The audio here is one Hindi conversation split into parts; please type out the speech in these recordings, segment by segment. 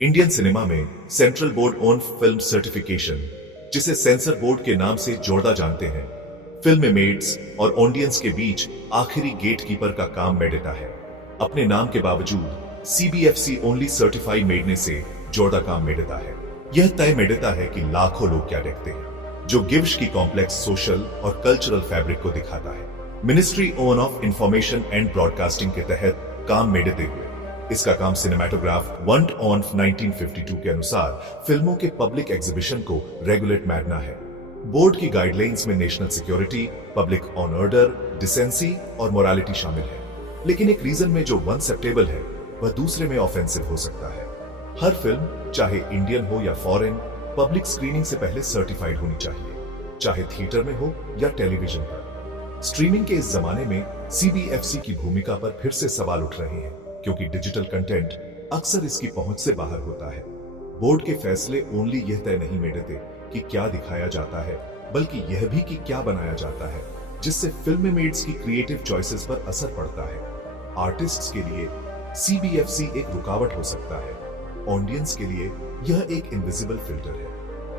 इंडियन सिनेमा में central board on film certification, जिसे सेंसर बोर्ड के नाम से जोड़ा जानते हैं, फिल्म मेड्स और ऑडियंस के बीच आखिरी गेट कीपर का काम मेडता है। अपने नाम के बावजूद सीबीएफसी ओनली सर्टिफाई मेडने से जोड़ा काम मेडता है। यह तय मेडता है कि लाखों लोग क्या देखते हैं, जो गिव्स की कॉम्प्लेक्स सोशल और कल्चरल फैब्रिक को दिखाता है। Ministry on off information and broadcasting के तहत काम मेडते हुए इसका काम सिनेमाटोग्राफ 1 ऑन 1952 के अनुसार फिल्मों के पब्लिक एग्जीबिशन को रेगुलेट मैडना है। बोर्ड की गाइडलाइंस में national security, public order, decency और मोरालिटी शामिल है। लेकिन एक रीजन में जो अनएक्सेप्टेबल है, वह दूसरे में ऑफेंसिव हो सकता है। हर फिल्म, चाहे इंडियन हो या फॉरेन, पब्लिक स्क्रीनिंग से पहले सर्टिफाइड होनी चाहिए, चाहे थिएटर में हो या टेलीविजन पर। स्ट्रीमिंग के इस जमाने में सीबीएफसी की भूमिका पर फिर से सवाल उठ रहे हैं, क्योंकि डिजिटल कंटेंट अक्सर इसकी पहुंच से बाहर होता है। बोर्ड के फैसले ओनली यह तय नहीं मेडते कि क्या दिखाया जाता है, बल्कि यह भी कि क्या बनाया जाता है, जिससे फिल्म मेड्स की क्रिएटिव चॉइसेस पर असर पड़ता है। आर्टिस्ट्स के लिए सीबीएफसी एक रुकावट हो सकता है, ऑडियंस के लिए यह एक इनविजिबल फिल्टर है।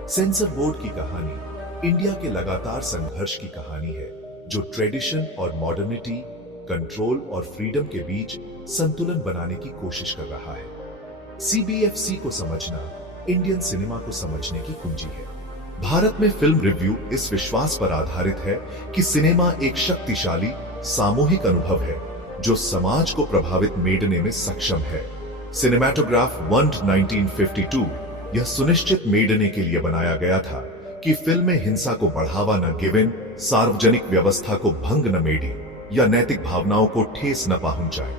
सेंसर बोर्ड की कहानी इंडिया के लगातार संघर्ष की कहानी है, जो ट्रेडिशन और मॉडर्निटी, कंट्रोल और फ्रीडम के बीच संतुलन बनाने की कोशिश कर रहा है। सीबीएफसी को समझना इंडियन सिनेमा को समझने की कुंजी है। भारत में फिल्म रिव्यू इस विश्वास पर आधारित है कि सिनेमा एक शक्तिशाली सामूहिक अनुभव है, जो समाज को प्रभावित मेडने में सक्षम है। सिनेमाटोग्राफ 1 1952 यह सुनिश्चित मेडने के लिए बनाया गया था कि फिल्म में हिंसा को बढ़ावा न गिवन, सार्वजनिक व्यवस्था को भंग न मेडी या नैतिक भावनाओं को ठेस न पहुंचाए।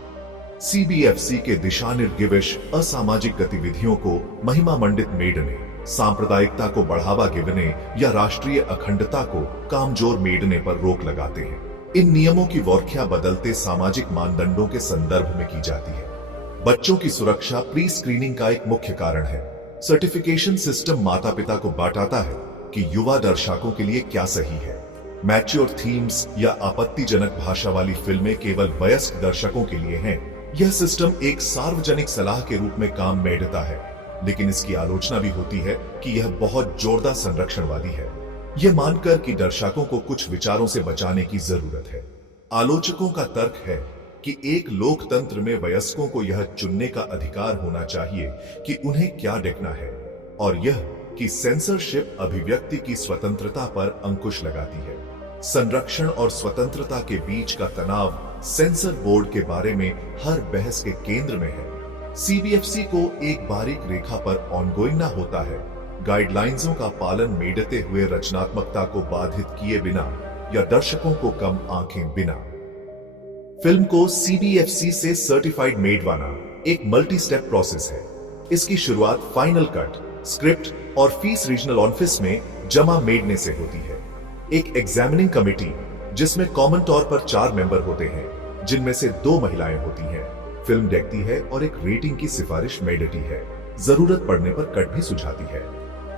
सीबीएफसी के दिशा निर्देश असामाजिक गतिविधियों को महिमा मंडित मेडने, सांप्रदायिकता को बढ़ावा गिवने या राष्ट्रीय अखंडता को कामजोर मेडने पर रोक लगाते हैं। इन नियमों की व्याख्या बदलते सामाजिक मानदंडों के संदर्भ में की जाती है। बच्चों की सुरक्षा प्री स्क्रीनिंग का एक मुख्य कारण है। सर्टिफिकेशन सिस्टम माता पिता को बताता है कि युवा दर्शकों के लिए क्या सही है। मैच्योर थीम्स या आपत्तिजनक भाषा वाली फिल्में केवल वयस्क दर्शकों के लिए हैं। यह सिस्टम एक सार्वजनिक सलाह के रूप में काम मेडता है, लेकिन इसकी आलोचना भी होती है कि यह बहुत जोरदार संरक्षणवादी है, यह मानकर कि दर्शकों को कुछ विचारों से बचाने की जरूरत है। आलोचकों का तर्क है कि एक लोकतंत्र में वयस्कों को यह चुनने का अधिकार होना चाहिए कि उन्हें क्या देखना है, और यह कि सेंसरशिप अभिव्यक्ति की स्वतंत्रता पर अंकुश लगाती है। संरक्षण और स्वतंत्रता के बीच का तनाव सेंसर बोर्ड के बारे में हर बहस के केंद्र में है। सीबीएफसी को एक बारीक रेखा पर ऑनगोइंग ना होता है, गाइडलाइंसों का पालन मेडते हुए रचनात्मकता को बाधित किए बिना या दर्शकों को कम आंखें बिना। फिल्म को सीबीएफसी से सर्टिफाइड मेडवाना एक मल्टी स्टेप प्रोसेस है। इसकी शुरुआत फाइनल कट, स्क्रिप्ट और फीस रीजनल ऑफिस में जमा मेडने से होती है। एक एग्जामिनिंग कमेटी, जिसमें कॉमन तौर पर 4 मेंबर होते हैं, जिनमें से 2 महिलाएं होती हैं, फिल्म देखती है और एक रेटिंग की सिफारिश मेडती है। जरूरत पड़ने पर कट भी सुझाती है।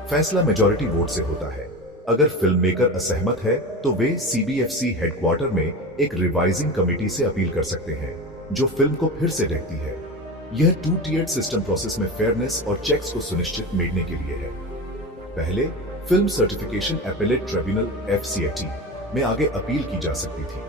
फैसला मेजॉरिटी वोट से होता है। अगर फिल्म मेकर असहमत है तो वे सीबीएफसी हेडक्वार्टर में एक रिवाइजिंग कमेटी से अपील कर सकते हैं, जो फिल्म को फिर से देखती है। यह 2 tiered सिस्टम प्रोसेस में फेयरनेस और चेक्स को सुनिश्चित मेडने के लिए है। पहले film certification appellate tribunal (FCAT) में आगे अपील की जा सकती थी,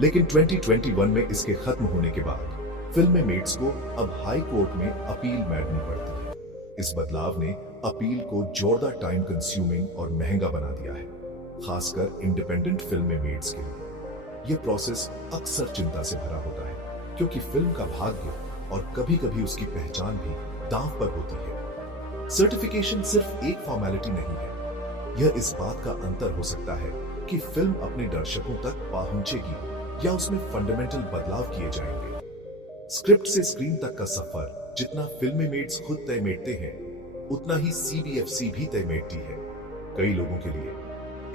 लेकिन 2021 में इसके खत्म होने के बाद फिल्म मेड्स को अब हाई कोर्ट में अपील मैडनी पड़ती है। इस बदलाव ने अपील को जोरदार टाइम कंज्यूमिंग और महंगा बना दिया है, खासकर इंडिपेंडेंट फिल्म मेड्स के लिए। यह प्रोसेस अक्सर चिंता से भरा होता है, क्योंकि फिल्म का भाग्य और कभी-कभी उसकी पहचान भी दांव पर होती है। सर्टिफिकेशन सिर्फ एक फॉर्मेलिटी नहीं है, यह इस बात का अंतर हो सकता है कि फिल्म अपने दर्शकों तक पहुंचेगी या उसमें फंडामेंटल बदलाव किए जाएंगे। स्क्रिप्ट से स्क्रीन तक का सफर जितना फिल्म मेड्स खुद तय मेटते हैं, उतना ही सीबीएफसी भी तय मेटती है। कई लोगों के लिए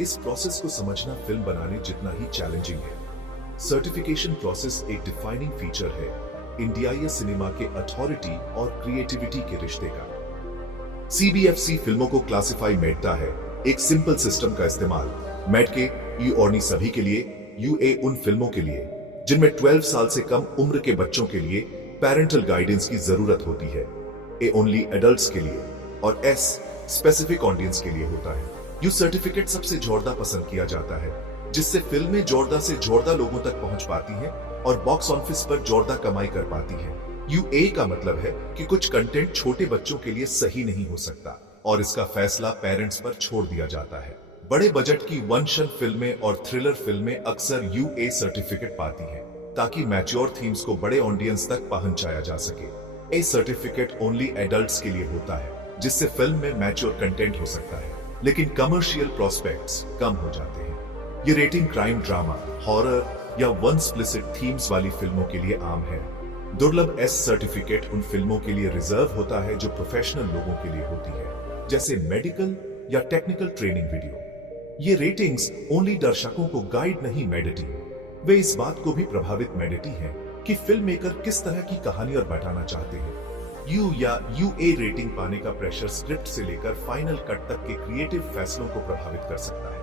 इस प्रोसेस को समझना फिल्म बनाने जितना ही चैलेंजिंग है। सर्टिफिकेशन प्रोसेस एक डिफाइनिंग फीचर है इंडिया या सिनेमा के अथॉरिटी और क्रिएटिविटी के रिश्ते का। सीबीएफसी फिल्मों को क्लासिफाई मेटता है एक सिंपल सिस्टम का इस्तेमाल। मैट के यू और सभी के लिए, यूए उन फिल्मों के लिए जिनमें 12 साल से कम उम्र के बच्चों के लिए पेरेंटल गाइडेंस की जरूरत होती है। ए ओनली एडल्ट्स के लिए और एस स्पेसिफिक ऑडियंस के लिए होता है। यू सर्टिफिकेट सबसे जोरदार पसंद किया जाता है, जिससे फिल्में जोरदार से जोरदार लोगों तक पहुंच पाती हैं और बॉक्स ऑफिस पर जोरदार कमाई कर पाती हैं। यूए का मतलब है कि कुछ कंटेंट छोटे बच्चों के लिए सही नहीं हो सकता और इसका फैसला पेरेंट्स पर छोड़ दिया जाता है। बड़े बजट की वंशन फिल्में और थ्रिलर फिल्में अक्सर यूए सर्टिफिकेट पाती हैं ताकि मैच्योर थीम्स को बड़े ऑडियंस तक पहुंचाया जा सके। ए सर्टिफिकेट ओनली एडल्ट्स के लिए होता है, जिससे फिल्म में मैच्योर कंटेंट हो सकता है लेकिन कमर्शियल प्रोस्पेक्ट्स कम हो जाते हैं। ये रेटिंग क्राइम ड्रामा, हॉरर या वन एक्सप्लिसिट थीम्स वाली फिल्मों के लिए आम है। दुर्लभ एस सर्टिफिकेट उन फिल्मों के लिए रिजर्व होता है जो प्रोफेशनल लोगों के लिए होती है, जैसे मेडिकल या टेक्निकल ट्रेनिंग वीडियो। ये रेटिंग्स ओनली दर्शकों को गाइड नहीं मेडिटी, वे इस बात को भी प्रभावित मेडिटी हैं कि फिल्म मेकर किस तरह की कहानी और बताना चाहते हैं। यू या यूए रेटिंग पाने का प्रेशर स्क्रिप्ट से लेकर फाइनल कट तक के क्रिएटिव फैसलों को प्रभावित कर सकता है।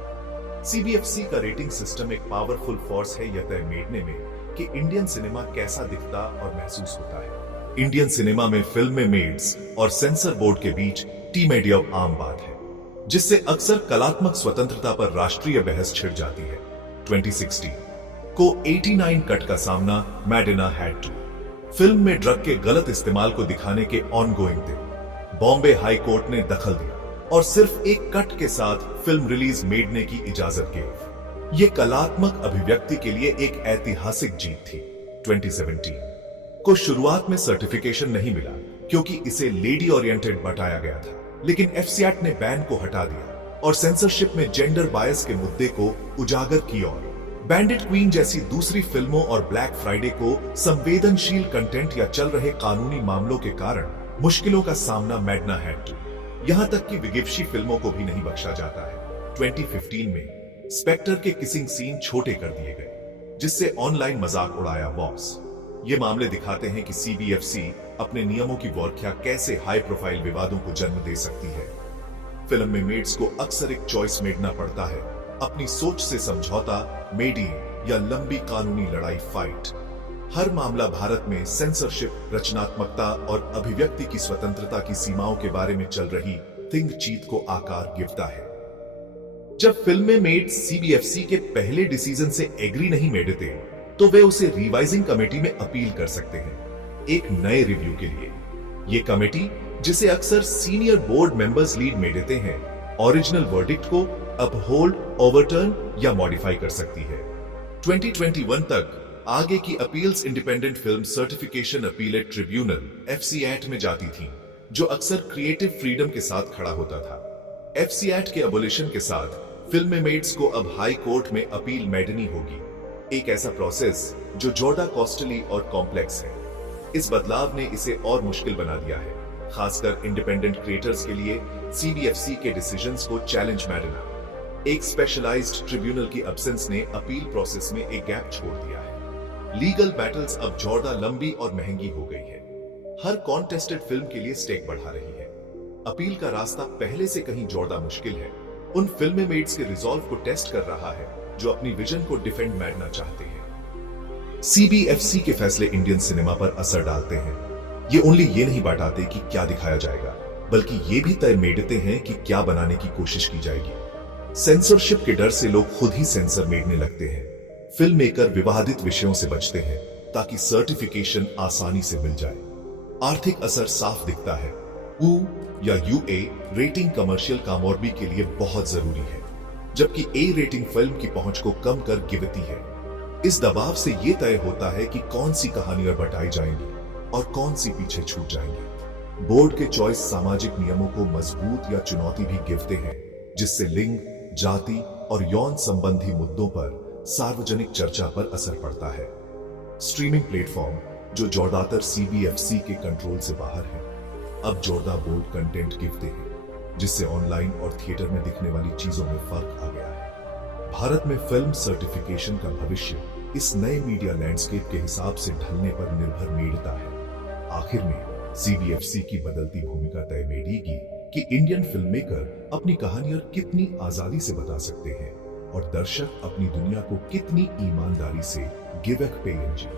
सीबीएफसी का रेटिंग सिस्टम एक पावरफुल फोर्स है यह तय मेडने में कि इंडियन सिनेमा कैसा दिखता और महसूस होता है। इंडियन सिनेमा में फिल्में मेड्स और सेंसर बोर्ड के बीच टी-मीडिया आम बात है, जिससे अक्सर कलात्मक स्वतंत्रता पर राष्ट्रीय बहस छिड़ जाती है। 2016 को 89 कट का सामना मैडना हैड टू फिल्म में ड्रग के गलत इस्तेमाल को दिखाने के ऑनगोइंग थे। बॉम्बे हाई कोर्ट ने दखल दिया और सिर्फ एक कट के साथ फिल्म रिलीज मेडने की इजाजत दी। ये कलात्मक अभिव्यक्ति के लिए एक ऐतिहासिक जीत थी। 2017 को शुरुआत में सर्टिफिकेशन नहीं मिला क्योंकि इसे लेडी ओरिएंटेड बताया गया था, लेकिन एफसीएट ने बैन को हटा दिया और सेंसरशिप में जेंडर बायस के मुद्दे को उजागर की और बैंडिट क्वीन जैसी दूसरी फिल्मों और ब्लैक फ्राइडे को संवेदनशील कंटेंट या चल रहे कानूनी मामलों के कारण मुश्किलों का सामना मैडना हैड टू, यहां तक कि विगिप्शी फिल्मों को भी नहीं बख्शा जाता है। 2015 में स्पेक्टर के किसिंग सीन छोटे कर दिए गए, जिससे ऑनलाइन मजाक उड़ाया बॉस। ये मामले दिखाते हैं कि सीबीएफसी अपने नियमों की व्याख्या कैसे हाई प्रोफाइल विवादों को जन्म दे सकती है। फिल्म में मेड्स को अक्सर एक चॉइस मेडना पड़ता है, अपनी सोच से समझौता, मेडिंग या लंबी कानूनी लड़ाई फाइट। हर मामला भारत में सेंसरशिप, रचनात्मकता और अभिव्यक्ति की स्वतंत्रता की सीमाओं के बारे में चल रही थिंक चीत को आकार गिरता है। जब फिल्में मेड सीबीएफसी के पहले डिसीजन से एग्री नहीं मेडते, तो वे उसे रिवाइजिंग कमेटी में अपील कर सकते हैं एक नए रिव्यू के लिए। ये कमेटी, जिसे अक्सर सीनियर बोर्ड मेंबर्स लीड मेडते हैं, ओरिजिनल वर्डिक्ट को अपहोल्ड, ओवरटर्न या मॉडिफाई कर सकती है। 2021 तक आगे की appeals independent film certification appellate tribunal FCAT में जाती थी, जो अक्सर क्रिएटिव फ्रीडम के साथ खड़ा होता था। एफसीएट के एबोलिशन के साथ फिल्म मेड्स को अब हाई कोर्ट में अपील मेडनी होगी, एक ऐसा प्रोसेस जो ज्यादा कॉस्टली और कॉम्प्लेक्स है। इस बदलाव ने इसे और मुश्किल बना दिया है, खासकर इंडिपेंडेंट क्रिएटर्स के लिए सीबीएफसी के डिसीजंस को चैलेंज मेडना। एक स्पेशलाइज्ड ट्रिब्यूनल की एब्सेंस ने अपील प्रोसेस में एक गैप छोड़ दिया है। लीगल बैटल्स अब ज्यादा लंबी और महंगी हो गई है, हर कॉन्टेस्टेड फिल्म के लिए स्टेक बढ़ा रही है। अपील का रास्ता पहले से कहीं ज्यादा मुश्किल है, उन फिल्म मेड्स के रिजॉल्व को टेस्ट कर रहा है जो अपनी विजन को डिफेंड करना चाहते हैं। सीबीएफसी के फैसले इंडियन सिनेमा पर असर डालते हैं। ये ओनली ये नहीं बताते कि क्या दिखाया जाएगा, बल्कि ये भी तय मेडते हैं कि क्या बनाने की कोशिश की जाएगी। सेंसरशिप के डर से लोग खुद ही सेंसर मेडने लगते हैं। फिल्म मेकर विवादित विषयों से बचते हैं ताकि सर्टिफिकेशन आसानी से मिल जाए। आर्थिक असर साफ दिखता है। यू या यूए रेटिंग कमर्शियल कामयाबी के लिए बहुत जरूरी है, जबकि ए रेटिंग फिल्म की पहुंच को कम कर गिरती है। इस दबाव से यह तय होता है कि कौन सी कहानियां बताई जाएंगी और कौन सी पीछे छूट जाएंगी। बोर्ड के चॉइस सामाजिक नियमों को मजबूत या चुनौती भी गिरते हैं, जिससे लिंग, जाति और यौन संबंधी मुद्दों पर सार्वजनिक चर्चा पर असर पड़ता है। स्ट्रीमिंग प्लेटफॉर्म, जो ज्यादातर सीबीएफसी के कंट्रोल से बाहर है, अब जोरदार बोर्ड कंटेंट गिरते हैं, जिससे ऑनलाइन और थिएटर में दिखने वाली चीजों में फर्क आ गया है। भारत में फिल्म सर्टिफिकेशन का भविष्य इस नए मीडिया लैंडस्केप के हिसाब से ढलने पर निर्भर मेड़ता है। आखिर में सीबीएफसी की बदलती भूमिका तय मेड़ेगी कि इंडियन फिल्म मेकर अपनी कहानियां कितनी आजादी से बता सकते हैं और दर्शक अपनी दुनिया को कितनी ईमानदारी से गिव बैक पेंगे।